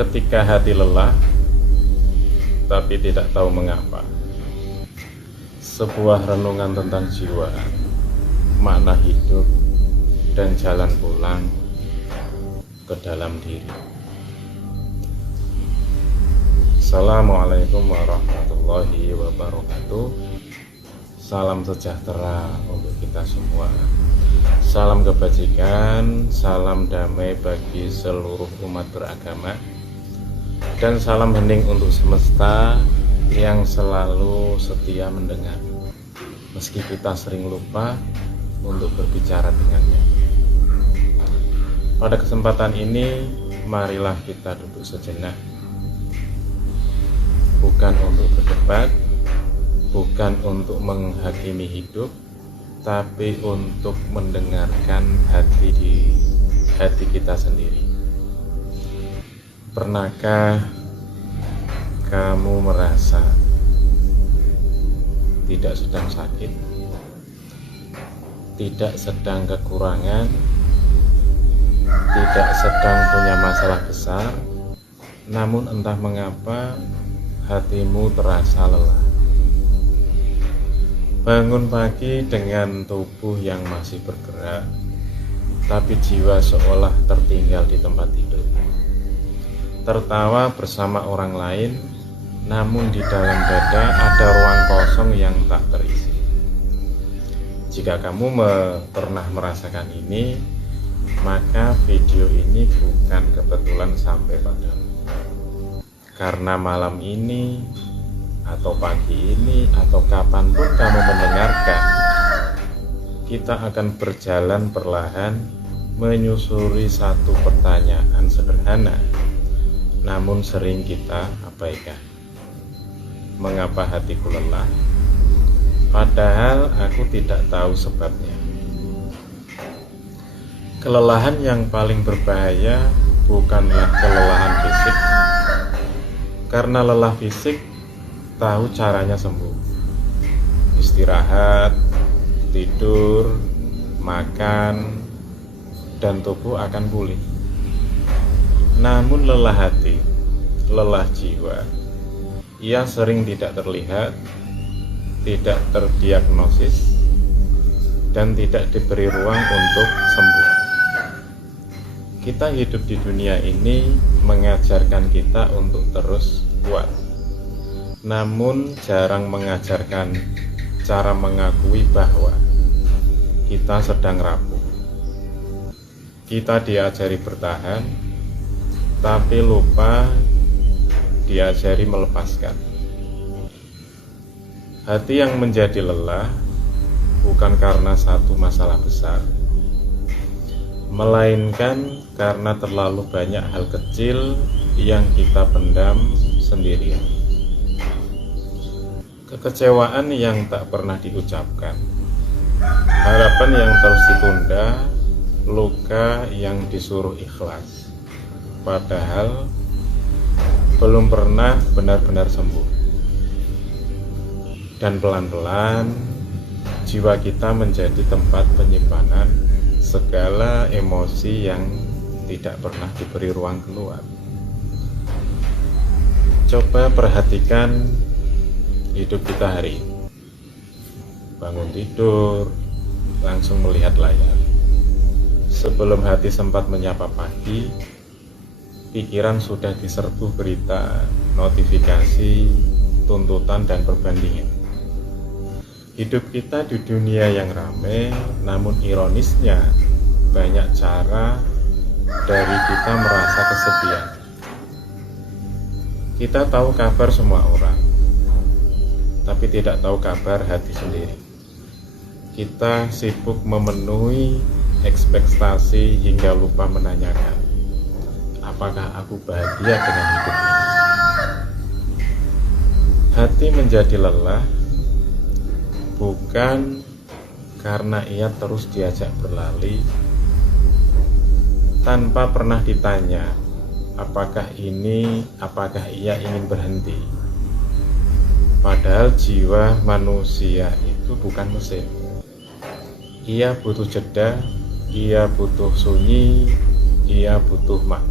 Ketika hati lelah, tapi tidak tahu mengapa. Sebuah renungan tentang jiwa, makna hidup, dan jalan pulang ke dalam diri. Assalamualaikum warahmatullahi wabarakatuh. Salam sejahtera untuk kita semua. Salam kebajikan, salam damai bagi seluruh umat beragama, dan salam hening untuk semesta yang selalu setia mendengar, meski kita sering lupa untuk berbicara dengannya. Pada kesempatan ini, marilah kita duduk sejenak, bukan untuk berdebat, bukan untuk menghakimi hidup, tapi untuk mendengarkan hati kita sendiri. Pernahkah kamu merasa tidak sedang sakit, tidak sedang kekurangan, tidak sedang punya masalah besar, namun entah mengapa hatimu terasa lelah? Bangun pagi dengan tubuh yang masih bergerak, tapi jiwa seolah tertinggal di tempat tidur. Tertawa bersama orang lain, namun di dalam dada ada ruang kosong yang tak terisi. Jika kamu pernah merasakan ini, maka video ini bukan kebetulan sampai padamu. Karena malam ini, atau pagi ini, atau kapanpun kamu mendengarkan, kita akan berjalan perlahan menyusuri satu pertanyaan sederhana, namun sering kita abaikan. Mengapa hatiku lelah? Padahal aku tidak tahu sebabnya. Kelelahan yang paling berbahaya bukanlah kelelahan fisik, karena lelah fisik tahu caranya sembuh. Istirahat, tidur, makan, dan tubuh akan pulih. Namun lelah hati, lelah jiwa, ia sering tidak terlihat, tidak terdiagnosis, dan tidak diberi ruang untuk sembuh. Kita hidup di dunia ini mengajarkan kita untuk terus kuat, namun jarang mengajarkan cara mengakui bahwa kita sedang rapuh. Kita diajari bertahan, tapi lupa diajari melepaskan. Hati yang menjadi lelah bukan karena satu masalah besar, melainkan karena terlalu banyak hal kecil yang kita pendam sendirian. Kekecewaan yang tak pernah diucapkan, harapan yang terus ditunda, luka yang disuruh ikhlas, padahal belum pernah benar-benar sembuh. Dan pelan-pelan jiwa kita menjadi tempat penyimpanan segala emosi yang tidak pernah diberi ruang keluar. Coba perhatikan hidup kita hari ini. Bangun tidur, langsung melihat layar. Sebelum hati sempat menyapa pagi, pikiran sudah diserbu berita, notifikasi, tuntutan, dan perbandingan. Hidup kita di dunia yang ramai, namun ironisnya banyak cara dari kita merasa kesepian. Kita tahu kabar semua orang, tapi tidak tahu kabar hati sendiri. Kita sibuk memenuhi ekspektasi hingga lupa menanyakan, apakah aku bahagia dengan hidup ini? Hati menjadi lelah bukan karena ia terus diajak berlari tanpa pernah ditanya apakah ia ingin berhenti. Padahal jiwa manusia itu bukan mesin. Ia butuh jeda, ia butuh sunyi, ia butuh makna.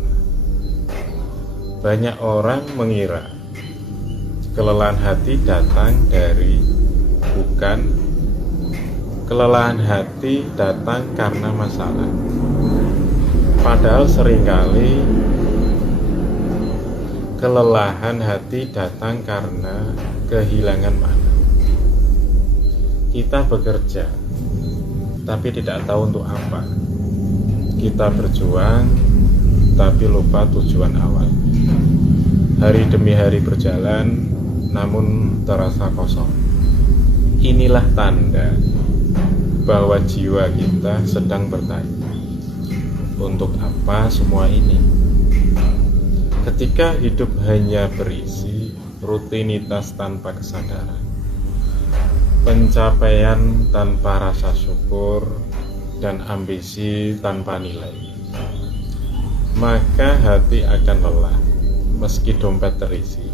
Banyak orang mengira kelelahan hati datang dari kelelahan hati datang karena masalah. Padahal seringkali kelelahan hati datang karena kehilangan makna. Kita bekerja, tapi tidak tahu untuk apa. Kita berjuang, tapi lupa tujuan awal. Hari demi hari berjalan, namun terasa kosong. Inilah tanda bahwa jiwa kita sedang bertanya, untuk apa semua ini? Ketika hidup hanya berisi rutinitas tanpa kesadaran, pencapaian tanpa rasa syukur, dan ambisi tanpa nilai, maka hati akan lelah. Meski dompet terisi,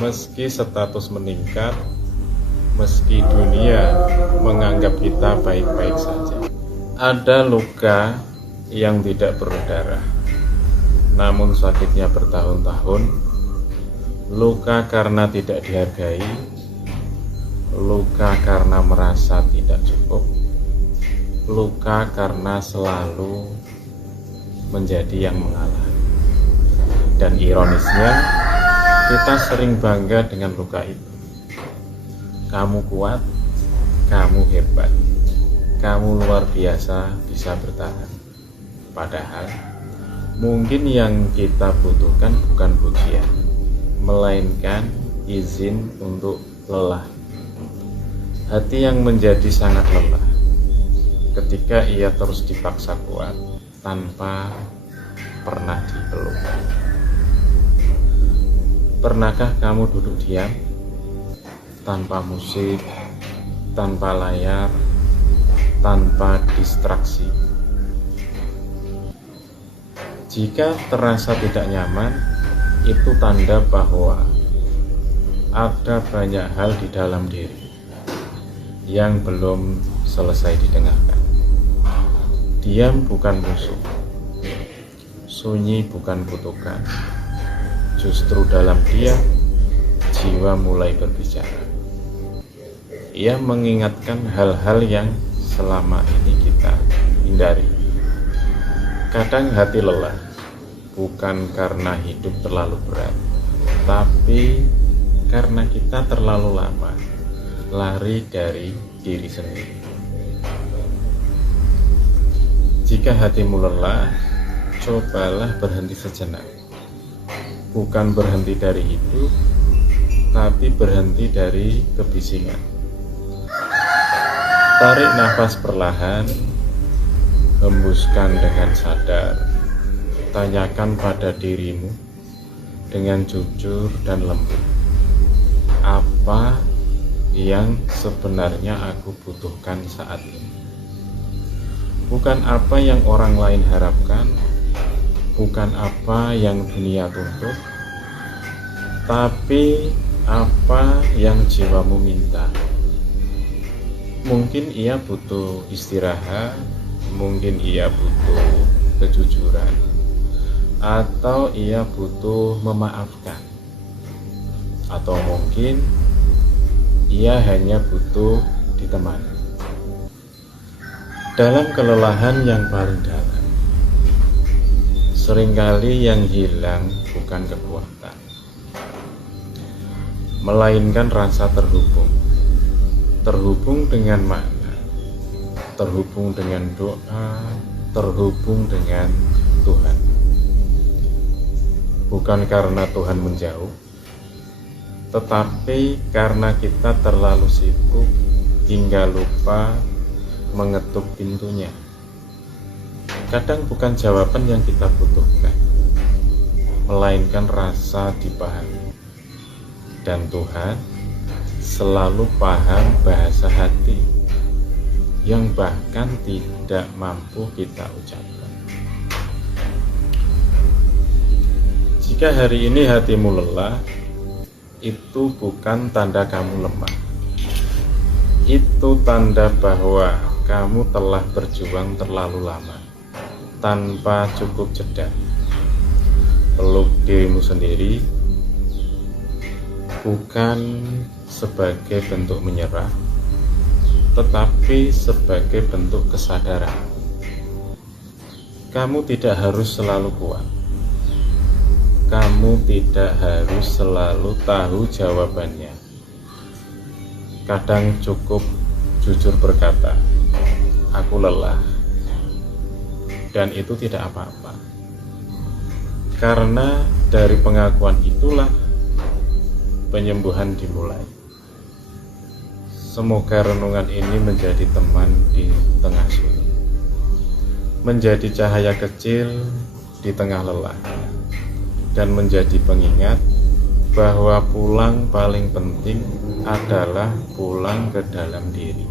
meski status meningkat, meski dunia menganggap kita baik-baik saja. Ada luka yang tidak berdarah, namun sakitnya bertahun-tahun. Luka karena tidak dihargai, luka karena merasa tidak cukup, luka karena selalu menjadi yang mengalah. Dan ironisnya, kita sering bangga dengan luka itu. Kamu kuat, kamu hebat, kamu luar biasa bisa bertahan. Padahal mungkin yang kita butuhkan bukan pujian, melainkan izin untuk lelah. Hati yang menjadi sangat lelah ketika ia terus dipaksa kuat tanpa pernah dipeluk. Pernahkah kamu duduk diam tanpa musik, tanpa layar, tanpa distraksi? Jika terasa tidak nyaman, itu tanda bahwa ada banyak hal di dalam diri yang belum selesai didengarkan. Diam bukan musuh, sunyi bukan kutukan. Justru dalam diam, jiwa mulai berbicara. Ia mengingatkan hal-hal yang selama ini kita hindari. Kadang hati lelah, bukan karena hidup terlalu berat, tapi karena kita terlalu lama lari dari diri sendiri. Jika hatimu lelah, cobalah berhenti sejenak. Bukan berhenti dari hidup, tapi berhenti dari kebisingan. Tarik nafas perlahan, hembuskan dengan sadar. Tanyakan pada dirimu dengan jujur dan lembut, apa yang sebenarnya aku butuhkan saat ini? Bukan apa yang orang lain harapkan, bukan apa yang dunia tuntut, tapi apa yang jiwamu minta. Mungkin ia butuh istirahat, mungkin ia butuh kejujuran, atau ia butuh memaafkan, atau mungkin ia hanya butuh ditemani. Dalam kelelahan yang paling dalam, seringkali yang hilang bukan kekuatan, melainkan rasa terhubung. Terhubung dengan makna, terhubung dengan doa, terhubung dengan Tuhan. Bukan karena Tuhan menjauh, tetapi karena kita terlalu sibuk hingga lupa mengetuk pintunya. Kadang bukan jawaban yang kita butuhkan, melainkan rasa dipahami. Dan Tuhan selalu paham bahasa hati yang bahkan tidak mampu kita ucapkan. Jika hari ini hatimu lelah, itu bukan tanda kamu lemah. Itu tanda bahwa kamu telah berjuang terlalu lama tanpa cukup jeda. peluk dirimu sendiri, bukan sebagai bentuk menyerah, tetapi sebagai bentuk kesadaran. Kamu tidak harus selalu kuat. Kamu tidak harus selalu tahu jawabannya. Kadang cukup jujur berkata, "Aku lelah." Dan itu tidak apa-apa. Karena dari pengakuan itulah penyembuhan dimulai. Semoga renungan ini menjadi teman di tengah sunyi, menjadi cahaya kecil di tengah lelah, dan menjadi pengingat bahwa pulang paling penting adalah pulang ke dalam diri.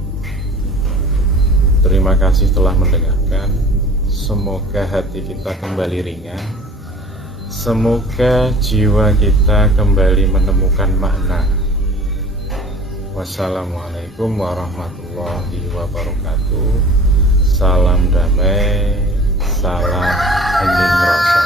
Terima kasih telah mendengarkan. Semoga hati kita kembali ringan. Semoga jiwa kita kembali menemukan makna. Wassalamualaikum warahmatullahi wabarakatuh. Salam damai, salam hening rasa.